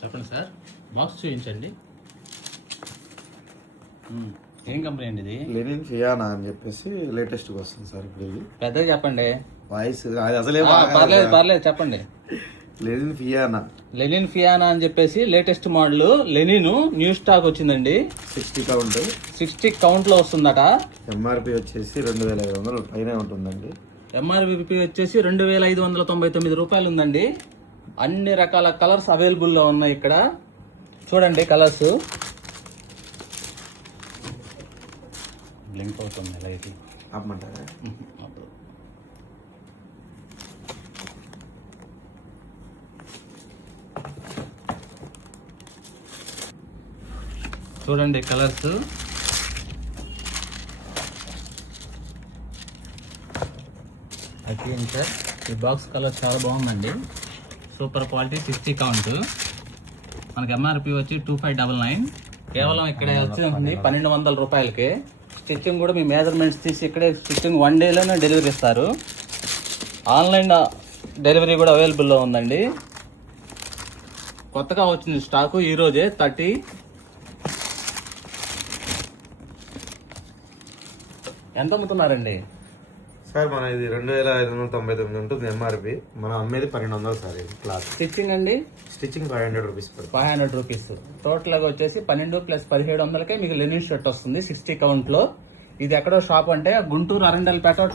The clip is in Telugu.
చెప్పండి సార్, బాక్స్ చూపించండి. ఏం కంపెనీ అండి ఇది? లెనిన్ ఫియానా అని చెప్పేసి లేటెస్ట్ గా వస్తుంది సార్ ఇప్పుడు. ఇది పెద్దగా చెప్పండి. వాయిస్ అది అసలే పర్లేదు చెప్పండి. లెనిన్ ఫియానా. లెనిన్ ఫియానా అని చెప్పేసి latest model linen new stock వచ్చిందండి. 60 కౌంట్, 60 కౌంట్ లో వస్తుందట. ఎంఆర్పి వచ్చేసి 2500 పైన ఉంటుందండి. ఎంఆర్పి వచ్చేసి 2599 రూపాయలు ఉందండి. అన్ని రకాల కలర్స్ అవైలబుల్ లో ఉన్నాయి ఇక్కడ. చూడండి కలర్స్. బ్లింక్ అవుతుంది లైట్. ఆపమంటారా? చూడండి కలర్స్. అయితే సార్ ఈ బాక్స్ కలర్ చాలా బాగుందండి. Super quality, 60 count. మనకి ఎంఆర్పి వచ్చి 2599. కేవలం ఇక్కడ వచ్చింది 1200 రూపాయలకి. స్టిచ్చింగ్ కూడా మీ మెజర్మెంట్స్ తీసి ఇక్కడే స్టిచ్చింగ్ 1 డేలోనే డెలివరీ ఇస్తారు. ఆన్లైన్ డెలివరీ కూడా అవైలబుల్లో ఉందండి. కొత్తగా వచ్చింది స్టాకు ఈరోజే 30. ఎంత అమ్ముతున్నారండి సార్? మన ఇది 2599 ఉంటుంది ఎంఆర్పి. మనం అమ్మేది 1200 సార్. ఇది క్లాత్. స్టిచ్చింగ్ అండి? Stitching 500 rupees. 500 రూపీస్. టోటల్ గా వచ్చేసి 12 + 1700కే మీకు లెనిన్ షర్ట్ వస్తుంది 60 కౌంట్ లో. ఇది ఎక్కడో షాప్ అంటే గుంటూరు అరండల్పేట